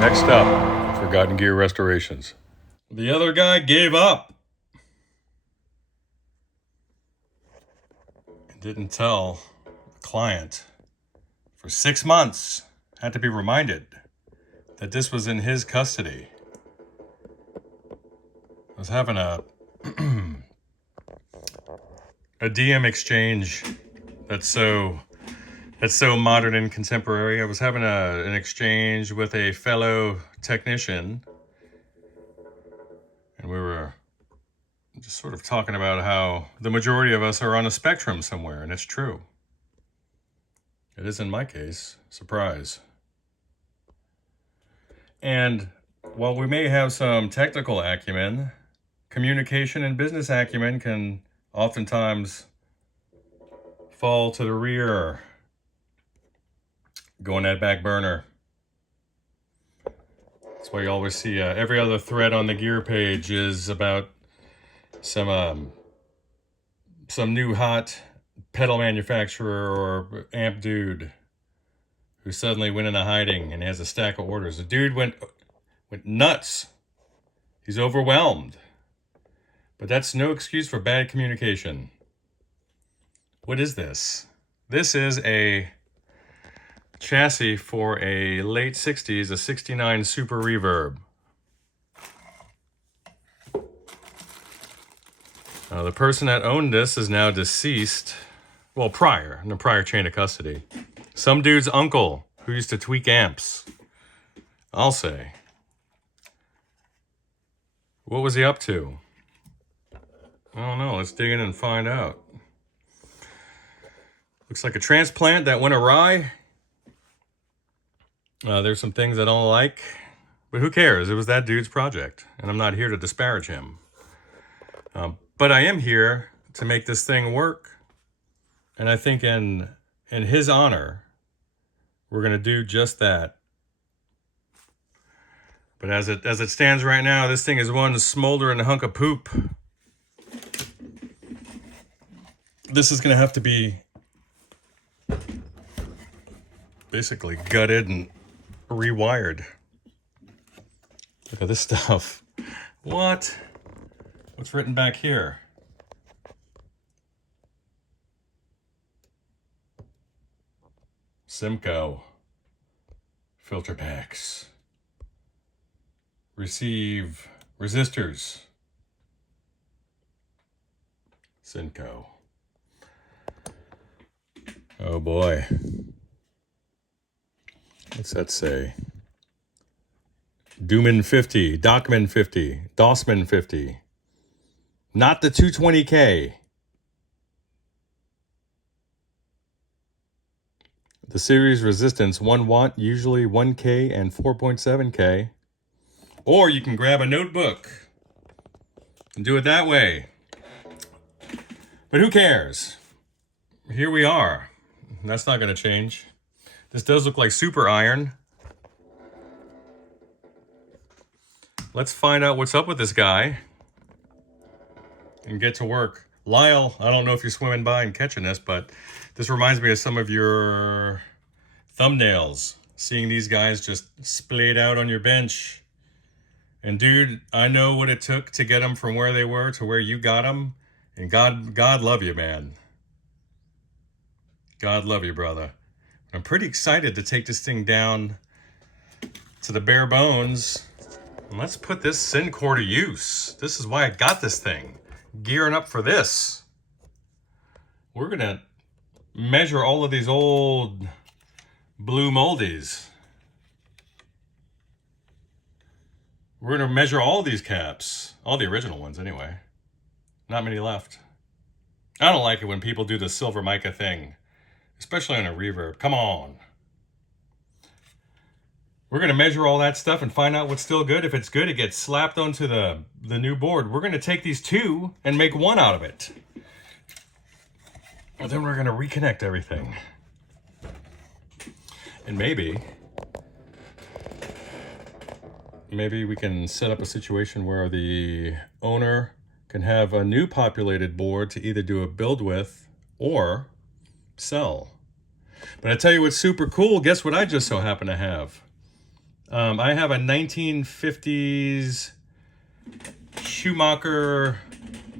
Next up, Forgotten Gear Restorations. The other guy gave up. Didn't tell the client for 6 months. Had to be reminded that this was in his custody. I was having a a DM exchange that's so modern and contemporary. I was having an exchange with a fellow technician, and we were just sort of talking about how the majority of us are on a spectrum somewhere, and it's true. It is in my case. Surprise. And while we may have some technical acumen, communication and business acumen can oftentimes fall to the rear, go on that back burner. That's why you always see every other thread on the gear page is about some new hot pedal manufacturer or amp dude who suddenly went into hiding and has a stack of orders. The dude went nuts. He's overwhelmed. But that's no excuse for bad communication. What is this? This is a chassis for a late 60s, a 69 Super Reverb. The person that owned this is now deceased. Well, in the prior chain of custody. Some dude's uncle who used to tweak amps, I'll say. What was he up to? I don't know. Let's dig in and find out. Looks like a transplant that went awry. There's some things I don't like, but who cares? It was that dude's project, and I'm not here to disparage him. But I am here to make this thing work, and I think in his honor, we're going to do just that. But as it stands right now, this thing is one smoldering hunk of poop. This is going to have to be basically gutted and rewired. Look at this stuff. What? What's written back here? Simcoe. Filter packs. Receive resistors. Simcoe. Oh boy. What's that say? Dooman 50, Dockman 50, Dossman 50. Not the 220K. The series resistance 1 watt, usually 1K and 4.7K. Or you can grab a notebook and do it that way. But who cares? Here we are. That's not going to change. This does look like super iron. Let's find out what's up with this guy and get to work. Lyle, I don't know if you're swimming by and catching this, but this reminds me of some of your thumbnails. Seeing these guys just splayed out on your bench. And dude, I know what it took to get them from where they were to where you got them. And God love you, man. God love you, brother. I'm pretty excited to take this thing down to the bare bones. And let's put this syn core to use. This is why I got this thing. Gearing up for this. We're going to measure all of these old blue moldies. We're going to measure all these caps. All the original ones, anyway. Not many left. I don't like it when people do the silver mica thing. Especially on a reverb. Come on. We're going to measure all that stuff and find out what's still good. If it's good, it gets slapped onto the new board. We're going to take these two and make one out of it. And then we're going to reconnect everything. And maybe we can set up a situation where the owner can have a new populated board to either do a build with or sell. But I tell you what's super cool, guess what I just so happen to have? I have a 1950s Schumacher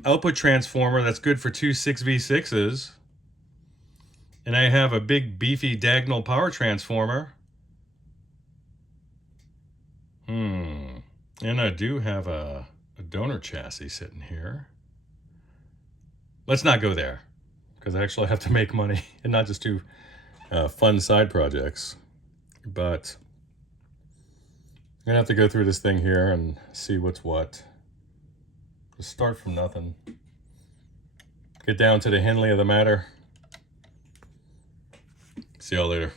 output transformer that's good for two 6v6s. And I have a big beefy diagonal power transformer. And I do have a donor chassis sitting here. Let's not go there, because I actually have to make money and not just do fun side projects. But I'm gonna have to go through this thing here and see what's what. Just start from nothing. Get down to the Henley of the matter. See y'all later.